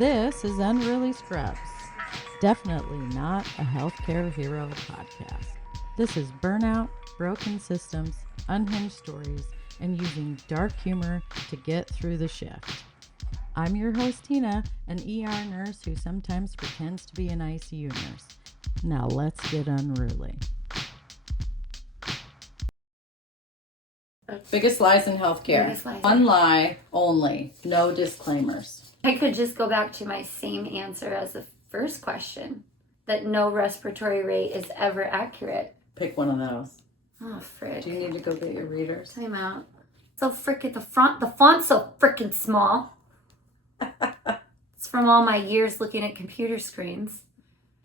This is Unruly Scrubs. Definitely not a healthcare hero podcast. This is burnout, broken systems, unhinged stories, and using dark humor to get through the shift. I'm your host, Tina, an ER nurse who sometimes pretends to be an ICU nurse. Now let's get unruly. Biggest lies in healthcare. Biggest lies. One lie only. No disclaimers. I could just go back to my same answer as the first question, that no respiratory rate is ever accurate. Pick one of those. Oh, frick. Do you need to go get your readers? Time out. So frickin' the font's so frickin' small. It's from all my years looking at computer screens.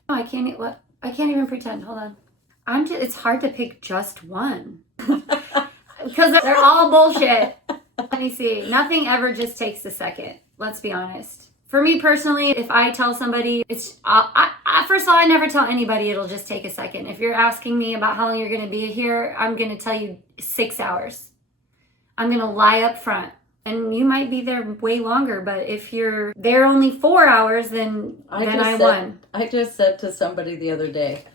Oh, I can't even pretend. Hold on. It's hard to pick just one. Because they're all bullshit. Let me see. Nothing ever just takes a second. Let's be honest. For me personally, if I tell somebody, first of all, I never tell anybody it'll just take a second. If you're asking me about how long you're going to be here, I'm going to tell you 6 hours. I'm going to lie up front. And you might be there way longer, but if you're there only 4 hours, then I won. I just said to somebody the other day.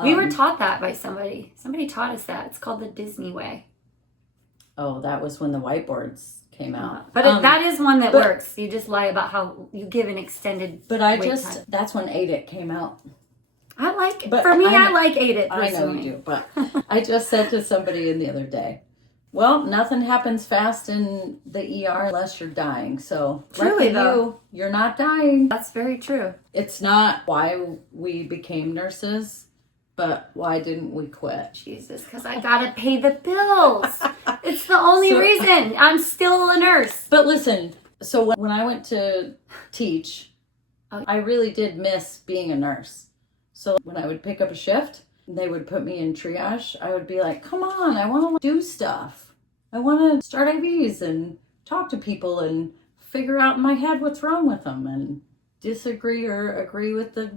We were taught that by somebody. Somebody taught us that. It's called the Disney way. Oh, that was when the whiteboards came out. But that is one that works. You just lie about how you give an extended But that's when Ate It came out. I like it. But For me, I like Ate It personally. I know you do, but I just said to somebody in the other day, well, nothing happens fast in the ER unless you're dying. So Truly, though, you're not dying. That's very true. It's not why we became nurses, but why didn't we quit? Jesus, because I gotta pay the bills. It's the only reason. I'm still a nurse. But listen, so when I went to teach, I really did miss being a nurse. So when I would pick up a shift, they would put me in triage. I would be like, come on, I want to do stuff. I want to start IVs and talk to people and figure out in my head what's wrong with them and disagree or agree with the...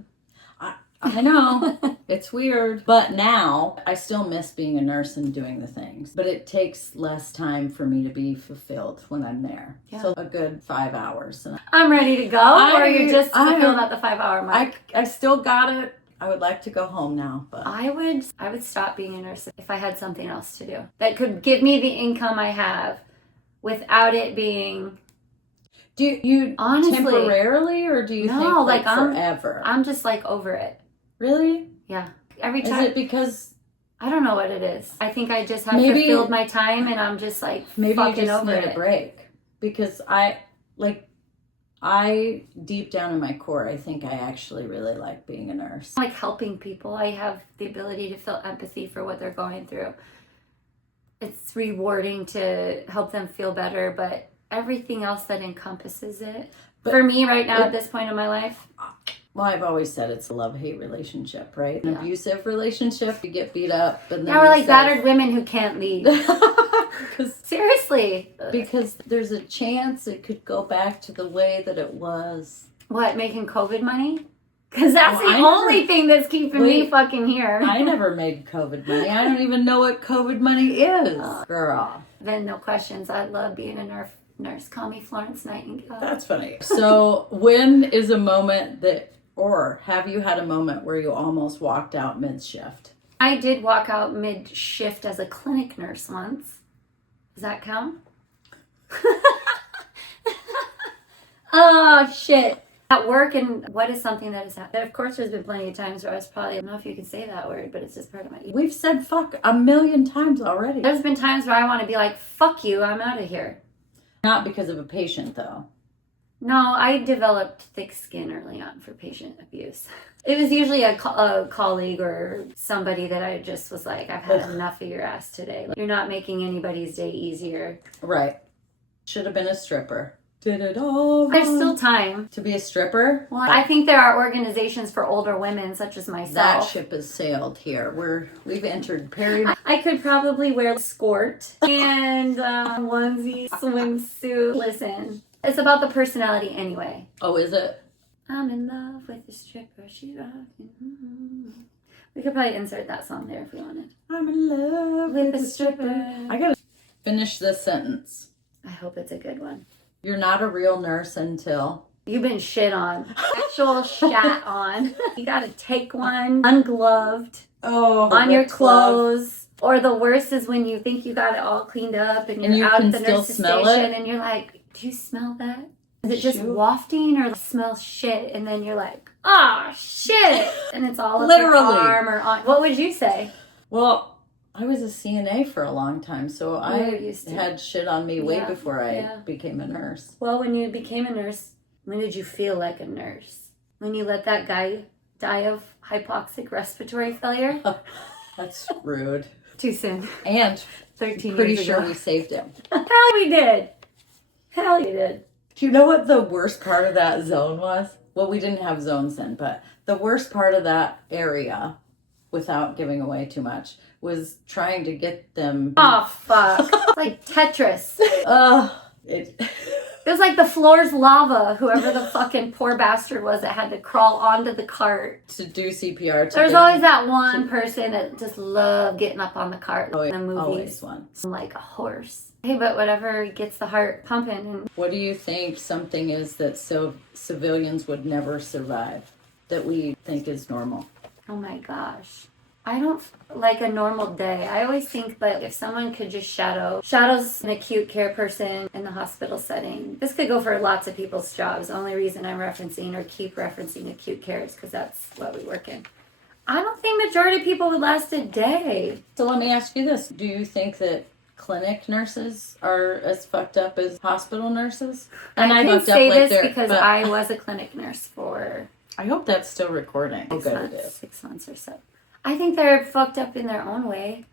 I know, it's weird. But now, I still miss being a nurse and doing the things. But it takes less time for me to be fulfilled when I'm there. Yeah. So a good 5 hours. I'm ready to go, or you're just fulfilled at the 5 hour mark? I still got it. I would like to go home now, but... I would stop being a nurse if I had something else to do that could give me the income I have without it being... Do you honestly, temporarily, or do you think like forever? I'm just like over it. Really? Yeah. Every time. Is it because... I don't know what it is. I think I just have fulfilled my time and I'm just like maybe fucking you just over need a break. Because I deep down in my core, I think I actually really like being a nurse. I like helping people. I have the ability to feel empathy for what they're going through. It's rewarding to help them feel better, but everything else that encompasses it. But for me right now at this point in my life... Well, I've always said it's a love-hate relationship, right? An abusive relationship, you get beat up. And then we're like battered women who can't leave. Seriously. Because there's a chance it could go back to the way that it was. What, making COVID money? Because that's the only thing that's keeping me fucking here. I never made COVID money. I don't even know what COVID money is, girl. Then no questions. I love being a nurse. Call me Florence Nightingale. That's funny. So when is a moment that... Or have you had a moment where you almost walked out mid-shift? I did walk out mid-shift as a clinic nurse once. Does that count? Oh, shit. At work, and what is something that has happened? Of course, there's been plenty of times where I don't know if you can say that word, but it's just part of my... We've said fuck a million times already. There's been times where I want to be like, fuck you, I'm out of here. Not because of a patient, though. No, I developed thick skin early on for patient abuse. It was usually a colleague or somebody that I just was like, I've had enough of your ass today. Like, you're not making anybody's day easier. Right. Should have been a stripper. Did it all. There's still time. To be a stripper? Well, I think there are organizations for older women, such as myself. That ship has sailed here. We've entered Perry. I could probably wear a skirt and onesie, swimsuit. Listen. It's about the personality anyway. Oh, is it? I'm in love with the stripper. She's rocking. We could probably insert that song there if we wanted. I'm in love with the stripper. I gotta finish this sentence. I hope it's a good one. You're not a real nurse until... You've been shit on. Actual shat on. You gotta take one ungloved on your clothes. Or the worst is when you think you got it all cleaned up and you're out at the nurse's station and you're like, do you smell that? Is it just wafting or smells shit? And then you're like, oh shit. And it's all up your arm or on. What would you say? Well, I was a CNA for a long time, so I had shit on me way before I became a nurse. Well, when you became a nurse, when did you feel like a nurse? When you let that guy die of hypoxic respiratory failure? That's rude. Too soon. And 13 pretty years sure ago. we saved him. Hell, we did. Hell, you did. Do you know what the worst part of that zone was? Well, we didn't have zones then, but the worst part of that area, without giving away too much, was trying to get them. Oh, fuck. Like Tetris. It was like the floor's lava, whoever the fucking poor bastard was that had to crawl onto the cart. To do CPR. There's always that one person that just loved getting up on the cart in the movies. Always one. Like a horse. Hey, but whatever gets the heart pumping. And what do you think something is that civilians would never survive, that we think is normal? Oh my gosh. I don't like a normal day. I always think that if someone could just shadows an acute care person in the hospital setting. This could go for lots of people's jobs. The only reason I'm referencing or keep referencing acute care is because that's what we work in. I don't think majority of people would last a day. So let me ask you this. Do you think that clinic nurses are as fucked up as hospital nurses? And I can say this because I was a clinic nurse for... I hope that's still recording. 6 months or so. I think they're fucked up in their own way.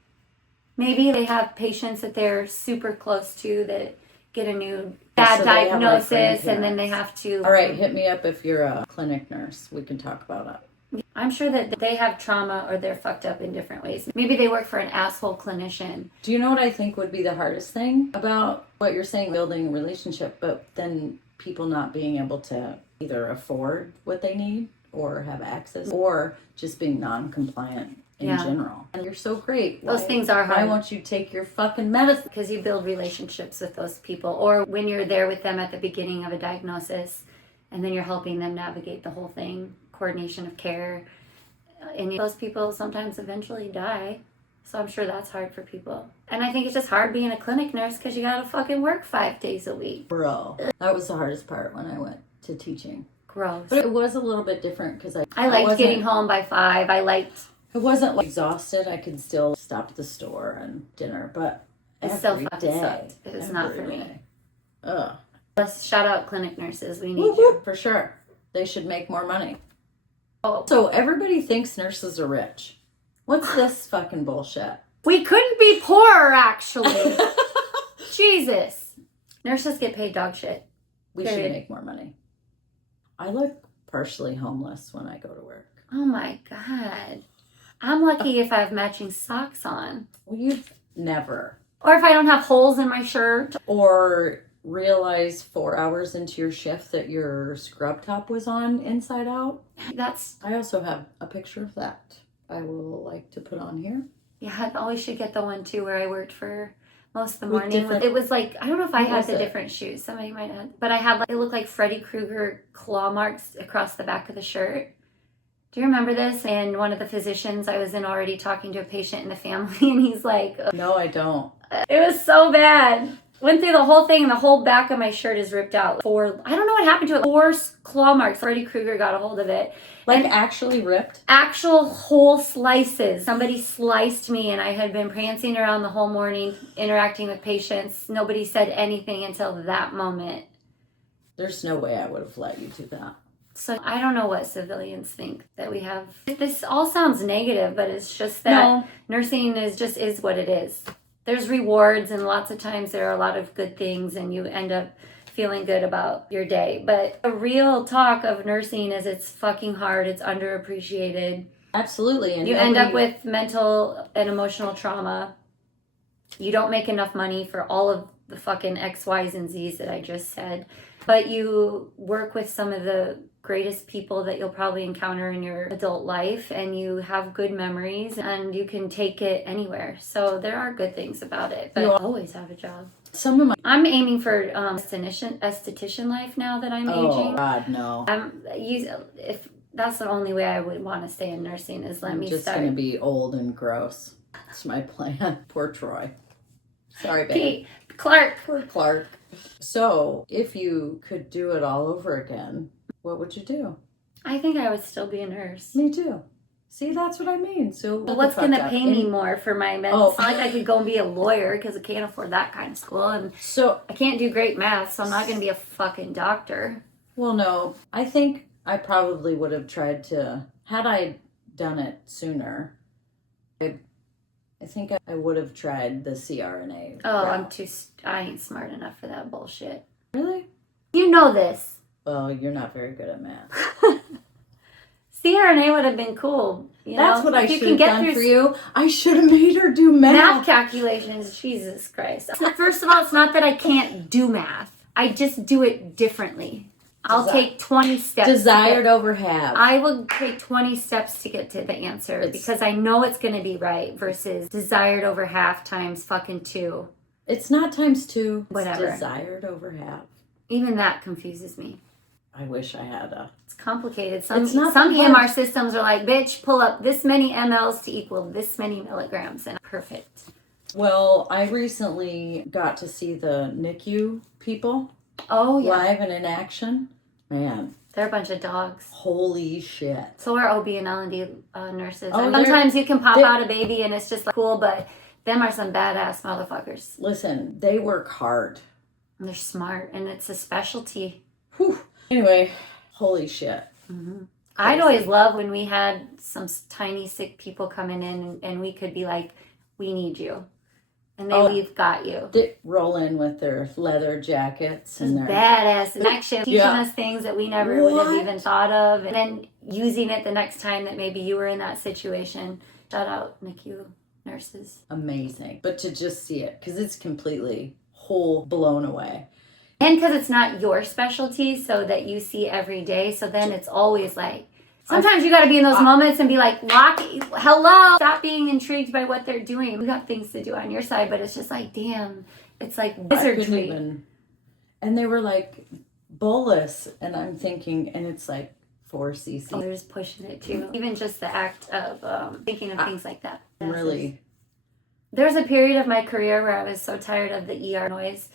Maybe they have patients that they're super close to that get a new bad diagnosis and then they have to... All right, hit me up if you're a clinic nurse. We can talk about it. I'm sure that they have trauma or they're fucked up in different ways. Maybe they work for an asshole clinician. Do you know what I think would be the hardest thing about what you're saying, building a relationship, but then people not being able to either afford what they need or have access, or just being non-compliant in general. And you're so great. Those things are hard. Why won't you take your fucking medicine? Because you build relationships with those people. Or when you're there with them at the beginning of a diagnosis, and then you're helping them navigate the whole thing, coordination of care. And those people sometimes eventually die. So I'm sure that's hard for people. And I think it's just hard being a clinic nurse because you gotta fucking work 5 days a week. Bro, that was the hardest part when I went to teaching. Gross. But it was a little bit different because I liked getting home by 5. I wasn't like exhausted. I could still stop at the store and dinner, but it still fucking sucked. It was not for me. Ugh. Let's shout out clinic nurses. We need you. For sure. They should make more money. Oh. So everybody thinks nurses are rich. What's this fucking bullshit? We couldn't be poorer, actually. Jesus. Nurses get paid dog shit. We should make more money. I look partially homeless when I go to work. Oh my God. I'm lucky if I have matching socks on. Well, you've never. Or if I don't have holes in my shirt. Or realize 4 hours into your shift that your scrub top was on inside out. I also have a picture of that I will like to put on here. Yeah, I always should get the one too where I worked for most of the morning. It was like, I don't know if I had the different shoes. Somebody might have. But I had it looked like Freddy Krueger claw marks across the back of the shirt. Do you remember this? And one of the physicians, I was in already talking to a patient in the family, and he's like... No, I don't. It was so bad. Went through the whole thing, and the whole back of my shirt is ripped out. I don't know what happened to it. 4 claw marks. Freddy Krueger got a hold of it. Like actually ripped? Actual whole slices. Somebody sliced me, and I had been prancing around the whole morning, interacting with patients. Nobody said anything until that moment. There's no way I would have let you do that. So I don't know what civilians think that we have. This all sounds negative, but it's just that nursing is what it is. There's rewards, and lots of times there are a lot of good things, and you end up feeling good about your day. But the real talk of nursing is it's fucking hard. It's underappreciated. Absolutely. And you end up with mental and emotional trauma. You don't make enough money for all of the fucking X, Y's, and Z's that I just said. But you work with some of the greatest people that you'll probably encounter in your adult life, and you have good memories, and you can take it anywhere. So there are good things about it, but you always have a job. Some of my I'm aiming for esthetician life now that I'm aging. Oh God, no. If that's the only way I would want to stay in nursing is let I'm me just start. gonna be old and gross. That's my plan. Poor Troy. Sorry, babe. Pete Clark. Poor Clark. So, if you could do it all over again, what would you do? I think I would still be a nurse. Me too. See, that's what I mean. So, But what's going to pay me more for my meds? Oh. It's not like I could go and be a lawyer because I can't afford that kind of school. And So, I can't do great math, so I'm not going to be a fucking doctor. well, no. I think I probably would have tried to, had I done it sooner, I think I would have tried the CRNA. Oh, route. I ain't smart enough for that bullshit. Really? You know this. Well, you're not very good at math. CRNA would have been cool. That's what I If you should can have get done through for you. I should have made her do math math. calculations. Jesus Christ. First of all, it's not that I can't do math. I just do it differently. I'll take 20 steps. Desired over have. I will take 20 steps to get to the answer because I know it's going to be right versus desired over half times fucking 2. It's not times 2. Whatever. It's desired over have. Even that confuses me. I wish I had a... It's complicated. It's Some not that EMR hard. systems are like, bitch, pull up this many mLs to equal this many milligrams. And perfect. Well, I recently got to see the NICU people Oh, yeah. live and in action. Man, They're a bunch of dogs. holy shit. So are OB and L&D nurses. Oh, Sometimes you can pop out a baby and it's just like cool, but them are some badass motherfuckers. Listen, they work hard. And they're smart and it's a specialty. Whew. Anyway, holy shit. Mm-hmm. I'd always love when we had some tiny sick people coming in and we could be like, we need you. And we've got you. They roll in with their leather jackets and their badass in action, teaching us things that we never would have What? even thought of. And then using it the next time that maybe you were in that situation. Shout out NICU nurses. amazing. But to just see it, because it's completely whole blown away. And because it's not your specialty, so that you see every day. So then it's always like, sometimes you got to be in those moments and be like, hello, stop being intrigued by what they're doing. We got things to do on your side, but it's just like, damn, it's like wizardry. And they were like, bolus. And I'm thinking, and it's like 4 cc. Oh, they're just pushing it too. Even just the act of thinking of things like that. Really? There's a period of my career where I was so tired of the ER noise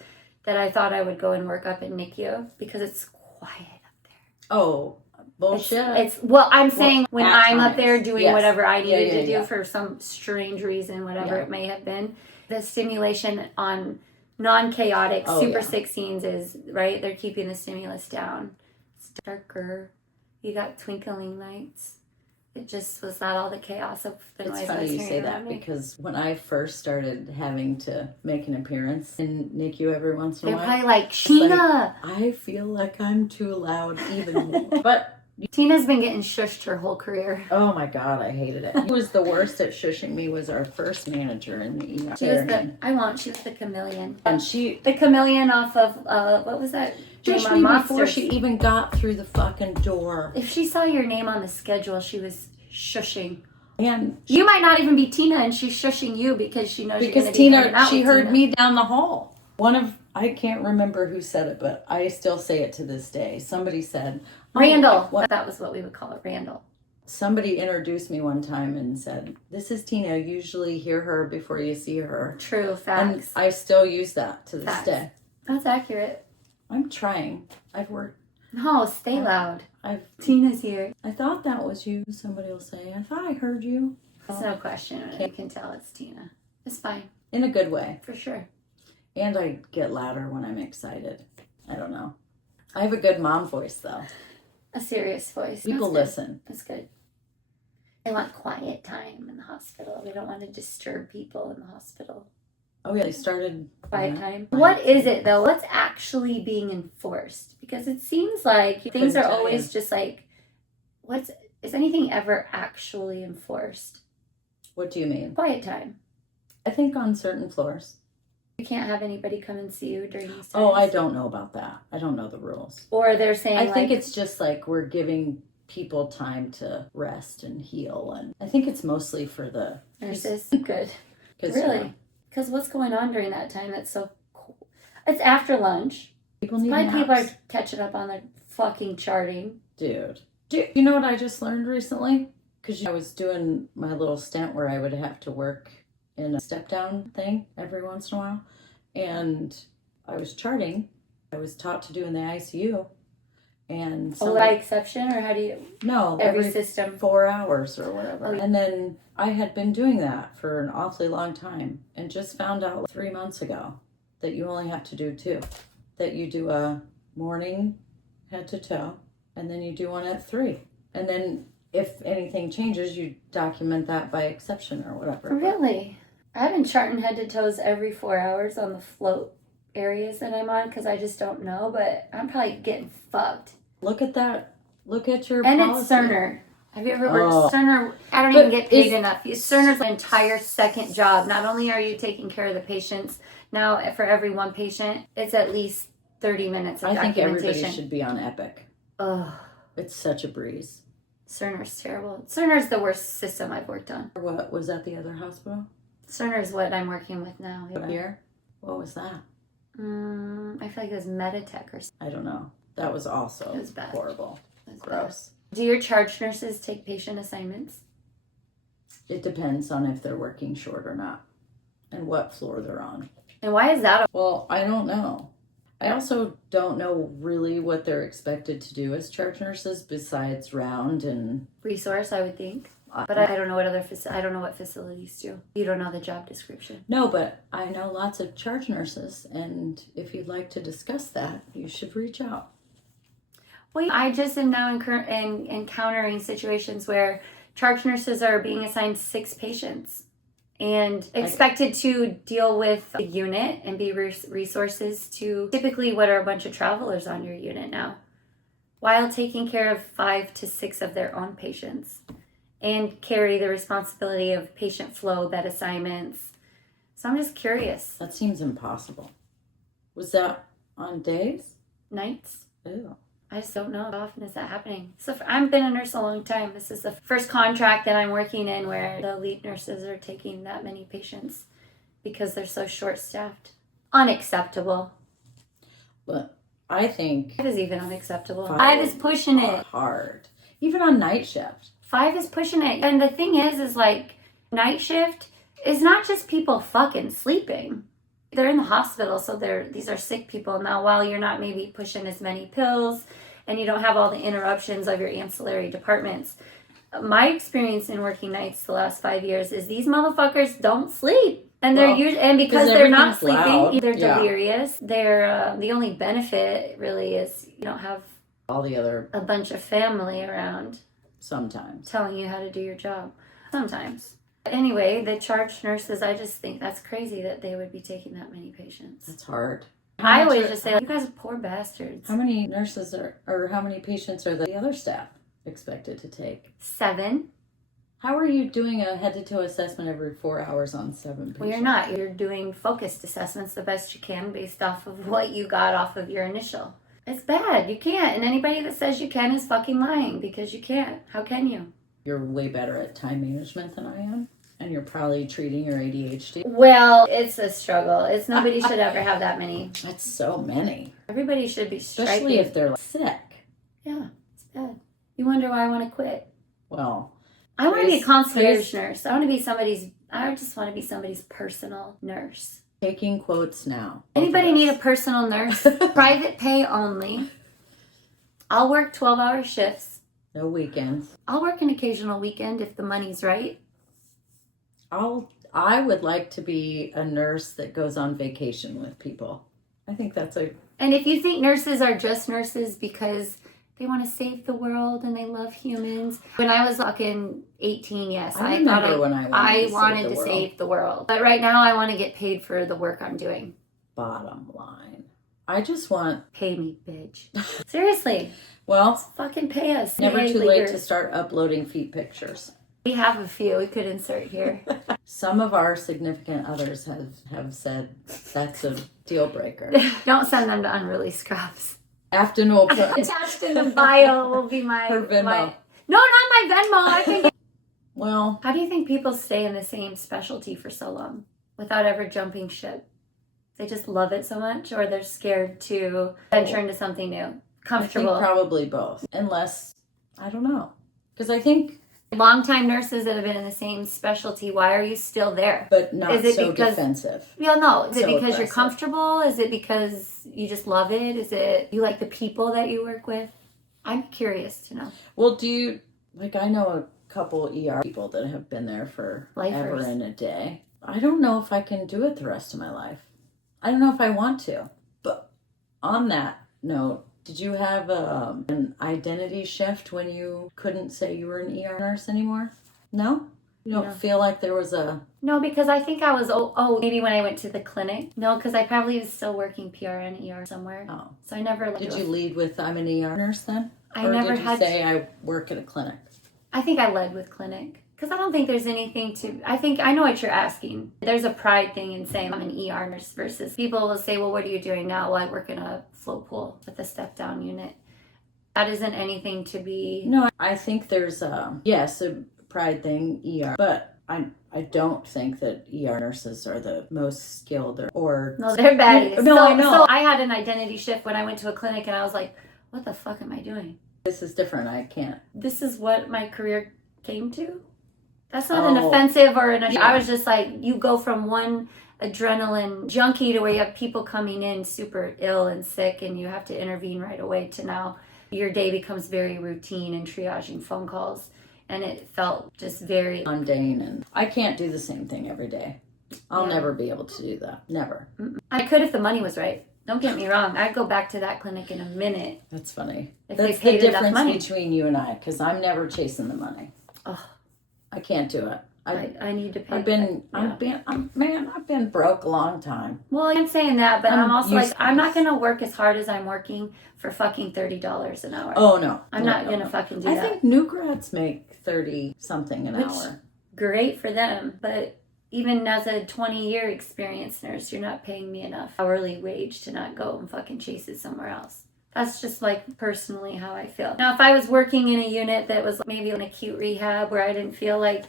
that I thought I would go and work up in NICU because it's quiet up there. Oh, bullshit. I'm saying when I'm up there doing whatever I needed to do for some strange reason, whatever it may have been, the stimulation on non-chaotic super 16s is, right? They're keeping the stimulus down. It's darker. You got twinkling lights. It just was not all the chaos of the noise. It's funny you say that because when I first started having to make an appearance in NICU every once in a they're while, probably like, Sheena! I feel like I'm too loud even more. But Tina's been getting shushed her whole career. oh my God, I hated it. Who was the worst at shushing me was our first manager in the ER. She was the chameleon. And the chameleon off of, what was that? Shushed me before she even got through the fucking door. If she saw your name on the schedule, she was shushing. And you might not even be Tina, and she's shushing you because she knows you're going to be Tina, hanging out she with heard Tina. me down the hall. I can't remember who said it, but I still say it to this day. Somebody said, Randall. That was what we would call it, Randall. Somebody introduced me one time and said, this is Tina. Usually hear her before you see her. True, facts. And I still use that to this day. That's accurate. I'm trying. I've worked. No, stay loud. Tina's here. I thought that was you. Somebody will say, I thought I heard you. There's no question. You can tell it's Tina. It's fine. In a good way. For sure. And I get louder when I'm excited. I don't know. I have a good mom voice, though. A serious voice. People listen. That's good. They want quiet time in the hospital. They don't want to disturb people in the hospital. Oh, yeah, they started... Quiet time. What is it, though? What's actually being enforced? Because it seems like things are always just like, is anything ever actually enforced? What do you mean? Quiet time. I think on certain floors. You can't have anybody come and see you during these times. Oh, I don't know about that. I don't know the rules. Or they're saying I think it's just like we're giving people time to rest and heal. And I think it's mostly for the nurses. Good. Really? Because what's going on during that time that's so It's after lunch. People need Probably people are naps. catching up on their fucking charting. Dude. Do you know what I just learned recently? Because I was doing my little stint where I would have to work in a step down thing every once in a while. And I was charting. I was taught to do in the ICU. And By exception, or how do you? no, Every system. 4 hours or whatever. Oh, yeah. And then I had been doing that for an awfully long time and just found out 3 months ago that you only have to do 2. That you do a morning head to toe, and then you do one at 3. And then if anything changes, you document that by exception or whatever. Really? I've been charting head to toes every 4 hours on the float areas that I'm on because I just don't know, but I'm probably getting fucked. Look at that. Look at your And policy. it's Cerner. Have you ever worked Oh. Cerner? I don't But even get paid enough. Cerner's an entire second job. Not only are you taking care of the patients, now for every one patient, it's at least 30 minutes of I think documentation. everybody should be on Epic. Ugh. It's such a breeze. Cerner's terrible. Cerner's the worst system I've worked on. What was at the other hospital? Cerner's what I'm working with now. Here? What was that? I feel like it was Meditech or something. I don't know. That was also It was bad. horrible. It was Gross. bad. Do your charge nurses take patient assignments? It depends on if they're working short or not and what floor they're on. And why is that? Well, I don't know. I also don't know really what they're expected to do as charge nurses besides round and Resource, I would think. But I don't know what I don't know what facilities do. You don't know the job description. no, but I know lots of charge nurses, and if you'd like to discuss that, you should reach out. Well, I just am now encountering situations where charge nurses are being assigned 6 patients and expected to deal with a unit and be resources to typically what are a bunch of travelers on your unit now, while taking care of 5 to 6 of their own patients and carry the responsibility of patient flow, bed assignments. So I'm just curious. That seems impossible. Was that on days? Nights? Ew. I just don't know how often is that happening. So I've been a nurse a long time. This is the first contract that I'm working in where the lead nurses are taking that many patients because they're so short-staffed. Unacceptable. But I think 5 is even unacceptable. 5 5 is pushing it. hard. Even on night shift. 5 is pushing it. And the thing is like night shift is not just people fucking sleeping. They're in the hospital, so these are sick people. Now, while you're not maybe pushing as many pills and you don't have all the interruptions of your ancillary departments, my experience in working nights the last 5 years is these motherfuckers don't sleep. And and because they're not sleeping, loud. they're Yeah. delirious. They're the only benefit really is you don't have All the other a bunch of family around sometimes. telling you how to do your job. Sometimes. Anyway, the charge nurses, I just think that's crazy that they would be taking that many patients. That's hard. I always just say, like, you guys are poor bastards. How many nurses or how many patients are the other staff expected to take? 7. How are you doing a head-to-toe assessment every 4 hours on 7 patients? Well, you're not. You're doing focused assessments the best you can based off of what you got off of your initial. It's bad. You can't. And anybody that says you can is fucking lying because you can't. How can you? You're way better at time management than I am. And you're probably treating your ADHD. Well, it's a struggle. Nobody should ever have that many. That's so many. Everybody should be striking. Especially if they're sick. Yeah, it's bad. You wonder why I want to quit. Well, I want to be a concierge nurse. I just want to be somebody's personal nurse. taking quotes now. Anybody need a personal nurse? Private pay only. I'll work 12-hour shifts. No weekends. I'll work an occasional weekend if the money's right. I would like to be a nurse that goes on vacation with people. I think that's And if you think nurses are just nurses because they want to save the world and they love humans. When I was fucking 18, yes, I remember when I wanted to save the world. But right now I want to get paid for the work I'm doing. Bottom line. I just want... Pay me, bitch. Seriously. Well, fucking pay us. never Yay, too late leaders. to start uploading feet pictures. We have a few we could insert here. Some of our significant others have said that's a deal breaker. Don't send them to unreleased scraps. Aftan will put Attached in the bio will be her Venmo. No, not my Venmo. I think. Well, How do you think people stay in the same specialty for so long without ever jumping ship? They just love it so much, or they're scared to venture into something new. Comfortable. I think probably both. Unless, I don't know. Because I think... Longtime nurses that have been in the same specialty, why are you still there? But not so defensive. Yeah, no. Is it because aggressive. You're comfortable? Is it because you just love it? Is it you like the people that you work with? I'm curious to know. Well, do you... Like, I know a couple ER people that have been there for ever and a day. I don't know if I can do it the rest of my life. I don't know if I want to. But on that note, did you have an identity shift when you couldn't say you were an ER nurse anymore? No? You don't feel like there was a... No, because I think I was, maybe when I went to the clinic. No, because I probably was still working PRN ER somewhere. Oh. So I never... Did you lead with, I'm an ER nurse then? I never did you say I work at a clinic? I think I led with clinic. Because I don't think there's anything to... I know what you're asking. There's a pride thing in saying I'm an ER nurse versus... People will say, well, what are you doing now? Well, I work in a float pool with a step-down unit. That isn't anything to be... No, I think there's, a pride thing, ER. But I don't think that ER nurses are the most skilled or... No, they're baddies. No, I know. So I had an identity shift when I went to a clinic and I was like, what the fuck am I doing? This is different. I can't. This is what my career came to? That's not an offensive or I was just like, you go from one adrenaline junkie to where you have people coming in super ill and sick and you have to intervene right away to now your day becomes very routine and triaging phone calls. And it felt just very mundane, and I can't do the same thing every day. I'll never be able to do that. Never. I could if the money was right. Don't get me wrong. I'd go back to that clinic in a minute. That's funny. If That's they paid the enough difference money. between you and I, because I'm never chasing the money. Oh, I can't do it. I need to pay. I've been broke a long time. Well, I'm saying that, but I'm also like, useless. I'm not going to work as hard as I'm working for fucking $30 an hour. Oh, no. I'm not going to fucking do that. I think new grads make 30 something an hour. Great for them, but even as a 20-year experienced nurse, you're not paying me enough hourly wage to not go and fucking chase it somewhere else. That's just like personally how I feel. Now, if I was working in a unit that was maybe an acute rehab where I didn't feel like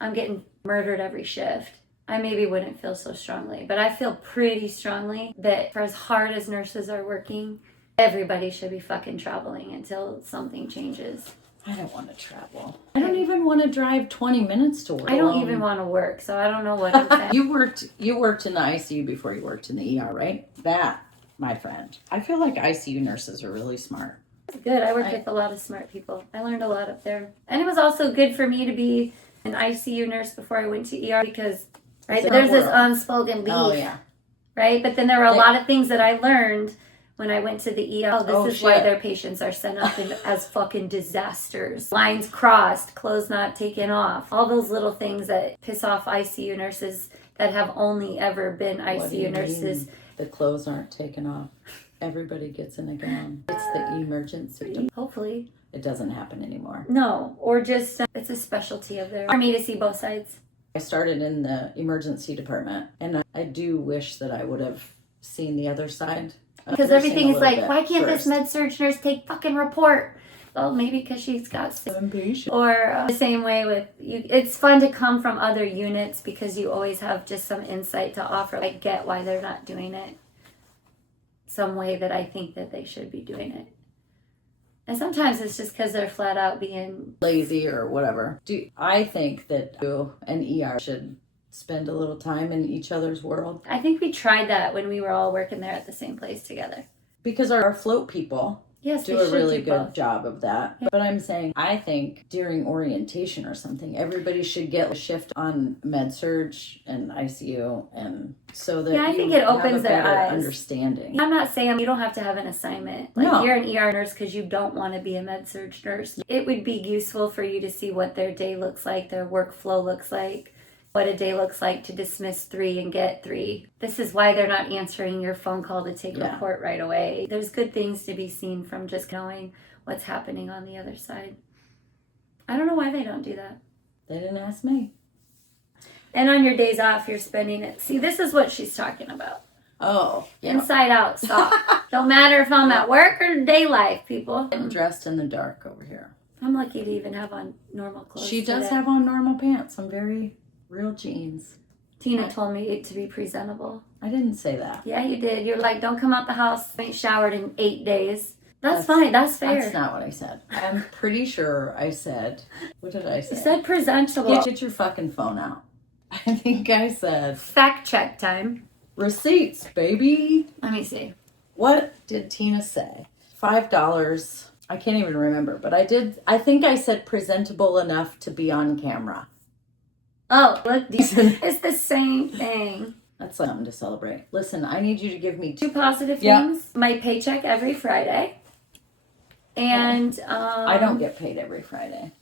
I'm getting murdered every shift, I maybe wouldn't feel so strongly. But I feel pretty strongly that for as hard as nurses are working, everybody should be fucking traveling until something changes. I don't want to travel. I don't even want to drive 20 minutes to work. I don't even want to work, so I don't know what I'm saying. You worked in the ICU before you worked in the ER, right? That, my friend. I feel like ICU nurses are really smart. It's good. I worked with a lot of smart people. I learned a lot up there. And it was also good for me to be an ICU nurse before I went to ER because there's this unspoken beef. Oh, yeah. Right? But then there were a lot of things that I learned when I went to the ER. This is why their patients are sent up as fucking disasters. Lines crossed, clothes not taken off. All those little things that piss off ICU nurses that have only ever been ICU nurses. Mean? The clothes aren't taken off. Everybody gets in a gown. It's the emergency. Hopefully. It doesn't happen anymore. No, or just it's a specialty of theirs. For me to see both sides. I started in the emergency department, and I do wish that I would have seen the other side. Because everything is like, why can't this med-surg nurse take fucking report? Well, maybe because she's got sick. Or the same way with you. It's fun to come from other units because you always have just some insight to offer. I get why they're not doing it some way that I think that they should be doing it. And sometimes it's just because they're flat out being lazy or whatever. I think that you and ER should spend a little time in each other's world. I think we tried that when we were all working there at the same place together. Because our float people do a really good job of that. Yeah. But I'm saying, I think during orientation or something, everybody should get a shift on med-surg and ICU, and so that I think it opens their eyes. Understanding. I'm not saying you don't have to have an assignment. Like you're an ER nurse because you don't want to be a med-surg nurse. It would be useful for you to see what their day looks like, their workflow looks like, what a day looks like to dismiss 3 and get 3. This is why they're not answering your phone call to take a report right away. There's good things to be seen from just knowing what's happening on the other side. I don't know why they don't do that. They didn't ask me. And on your days off, you're spending it. See, this is what she's talking about. Oh, yeah. Inside out soft. Don't matter if I'm at work or day life, people. I'm dressed in the dark over here. I'm lucky to even have on normal clothes. She does have on normal pants. I'm very... real jeans. Tina told me to be presentable. I didn't say that. Yeah, you did. You're like, don't come out the house. I ain't showered in 8 days. That's fine. That's fair. That's not what I said. I'm pretty sure I said, what did I say? You said presentable. Get your fucking phone out. I think I said. Fact check time. Receipts, baby. Let me see. What did Tina say? $5. I can't even remember, but I think I said presentable enough to be on camera. Oh, look, it's the same thing. That's something to celebrate. Listen, I need you to give me 2 positive things. My paycheck every Friday. And I don't get paid every Friday.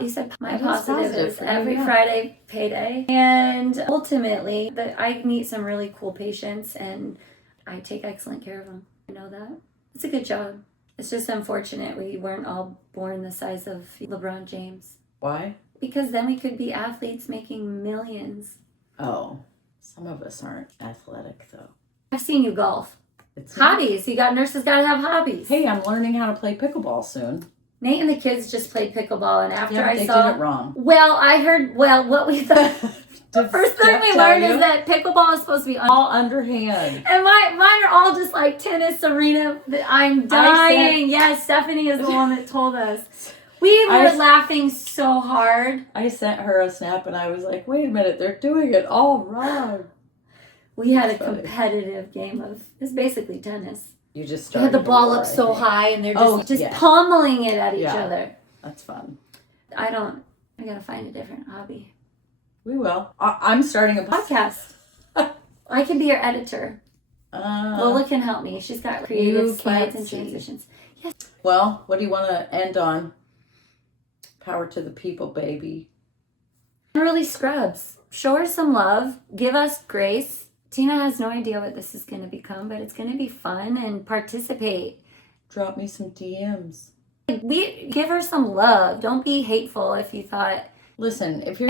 You said my That is positive is for you, every Friday payday. And ultimately, I meet some really cool patients and I take excellent care of them. I know that. It's a good job. It's just unfortunate we weren't all born the size of LeBron James. Why? Because then we could be athletes making millions. Oh, some of us aren't athletic though. I've seen you golf. It's Hobbies. Nurses got to have hobbies. Hey, I'm learning how to play pickleball soon. Nate and the kids just played pickleball, and after They did it wrong. Well, I heard. Well, what we thought. The first thing we learned is that pickleball is supposed to be all underhand. And mine are all just like tennis, Serena. I'm dying. Yes, Stephanie is the one that told us. We were laughing so hard. I sent her a snap, and I was like, "Wait a minute, they're doing it all wrong." We had a competitive game of. It's basically tennis. You just had the ball up so high, and they're just pummeling it at each other. That's fun. I gotta find a different hobby. We will. I'm starting a podcast. I can be your editor. Lola can help me. She's got creative slides and transitions. Yes. Well, what do you want to end on? Power to the people, baby. Really scrubs. Show her some love. Give us grace. Tina has no idea what this is going to become, but it's going to be fun and participate. Drop me some DMs. We give her some love. Don't be hateful if you thought. Listen, if you're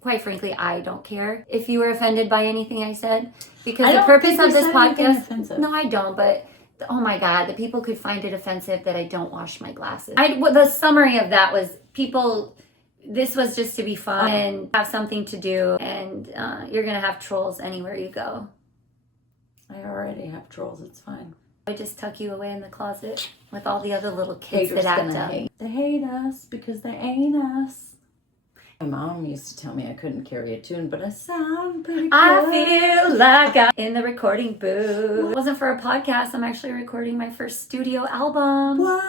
quite frankly, I don't care if you were offended by anything I said, because the purpose of this podcast. No, I don't. But oh my God, the people could find it offensive that I don't wash my glasses. The summary of that was people. This was just to be fun and have something to do, and you're going to have trolls anywhere you go. I already have trolls, it's fine. I just tuck you away in the closet with all the other little kids that act up. They hate us because they ain't us. My mom used to tell me I couldn't carry a tune, but I sound pretty good. I feel like I'm in the recording booth. It wasn't for a podcast. I'm actually recording my first studio album. What?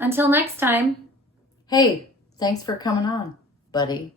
Until next time. Hey. Thanks for coming on, buddy.